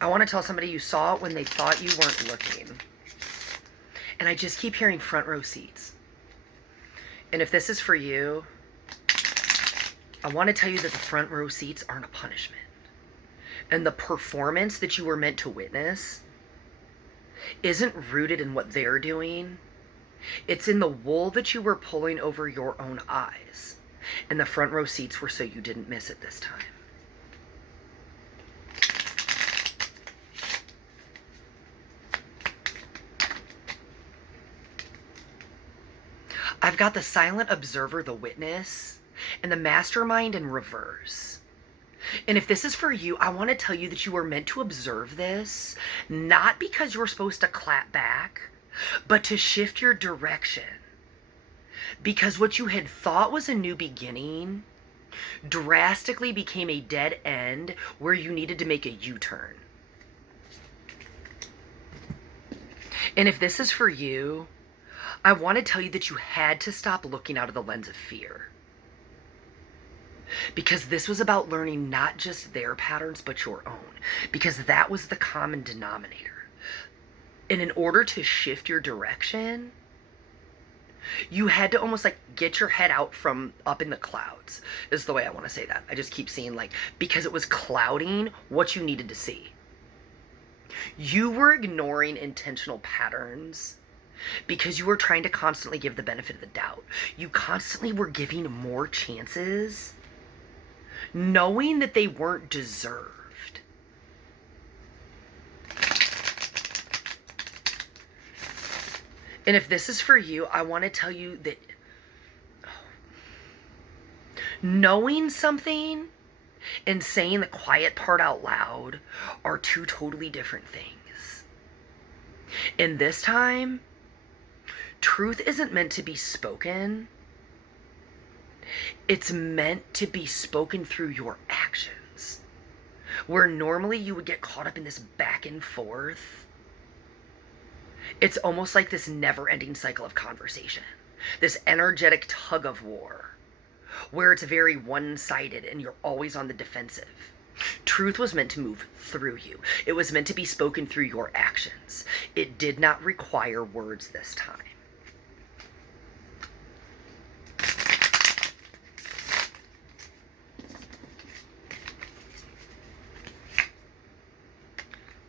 I want to tell somebody you saw it when they thought you weren't looking. And I just keep hearing front row seats. And if this is for you, I want to tell you that the front row seats aren't a punishment. And the performance that you were meant to witness isn't rooted in what they're doing. It's in the wool that you were pulling over your own eyes. And the front row seats were so you didn't miss it this time. I've got the silent observer, the witness, and the mastermind in reverse. And if this is for you, I want to tell you that you were meant to observe this, not because you're supposed to clap back, but to shift your direction. Because what you had thought was a new beginning drastically became a dead end where you needed to make a U-turn. And if this is for you, I want to tell you that you had to stop looking out of the lens of fear. Because this was about learning not just their patterns, but your own. Because that was the common denominator. And in order to shift your direction, you had to almost like get your head out from up in the clouds, is the way I want to say that. I just keep seeing like, because it was clouding what you needed to see. You were ignoring intentional patterns because you were trying to constantly give the benefit of the doubt. You constantly were giving more chances, knowing that they weren't deserved. And if this is for you, I want to tell you that knowing something and saying the quiet part out loud are two totally different things. And this time, truth isn't meant to be spoken. It's meant to be spoken through your actions. Where normally you would get caught up in this back and forth, it's almost like this never-ending cycle of conversation. This energetic tug of war, where it's very one-sided and you're always on the defensive. Truth was meant to move through you. It was meant to be spoken through your actions. It did not require words this time.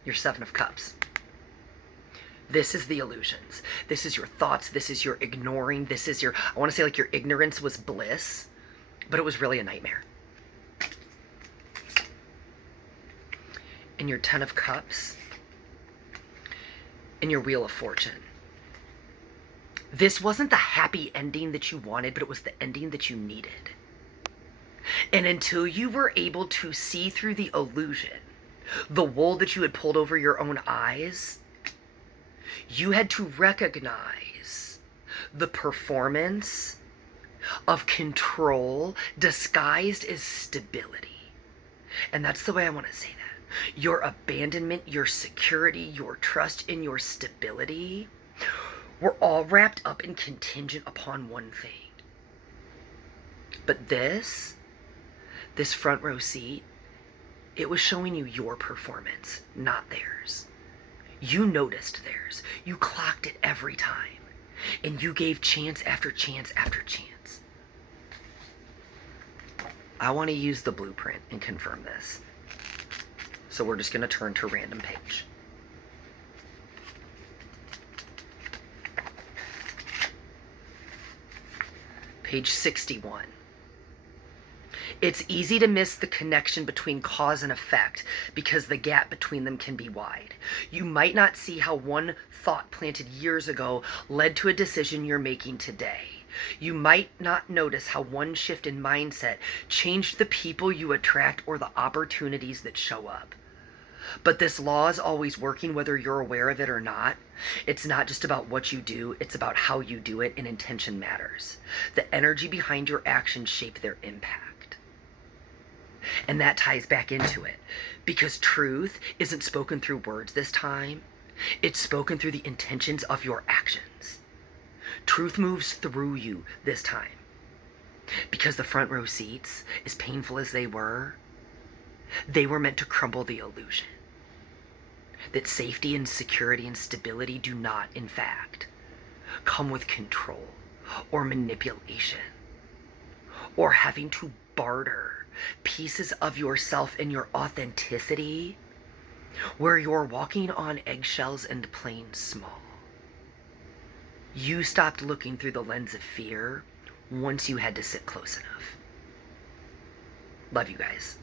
Your Seven of Cups. This is the illusions. This is your thoughts. This is your ignoring. This is your, I want to say like your ignorance was bliss, but it was really a nightmare. And your Ten of Cups. And your Wheel of Fortune. This wasn't the happy ending that you wanted, but it was the ending that you needed. And until you were able to see through the illusion, the wool that you had pulled over your own eyes, you had to recognize the performance of control disguised as stability. And that's the way I want to say that. Your abandonment, your security, your trust, and your stability were all wrapped up and contingent upon one thing. But this front row seat, it was showing you your performance, not theirs. You noticed theirs. You clocked it every time. And you gave chance after chance after chance. I want to use the blueprint and confirm this. So we're just going to turn to random page. Page 61. It's easy to miss the connection between cause and effect because the gap between them can be wide. You might not see how one thought planted years ago led to a decision you're making today. You might not notice how one shift in mindset changed the people you attract or the opportunities that show up. But this law is always working whether you're aware of it or not. It's not just about what you do, it's about how you do it, and intention matters. The energy behind your actions shape their impact. And that ties back into it. Because truth isn't spoken through words this time. It's spoken through the intentions of your actions. Truth moves through you this time. Because the front row seats, as painful as they were meant to crumble the illusion. that safety and security and stability do not, in fact, come with control or manipulation or having to barter pieces of yourself and your authenticity where you're walking on eggshells and playing small. You stopped looking through the lens of fear once you had to sit close enough. Love you guys.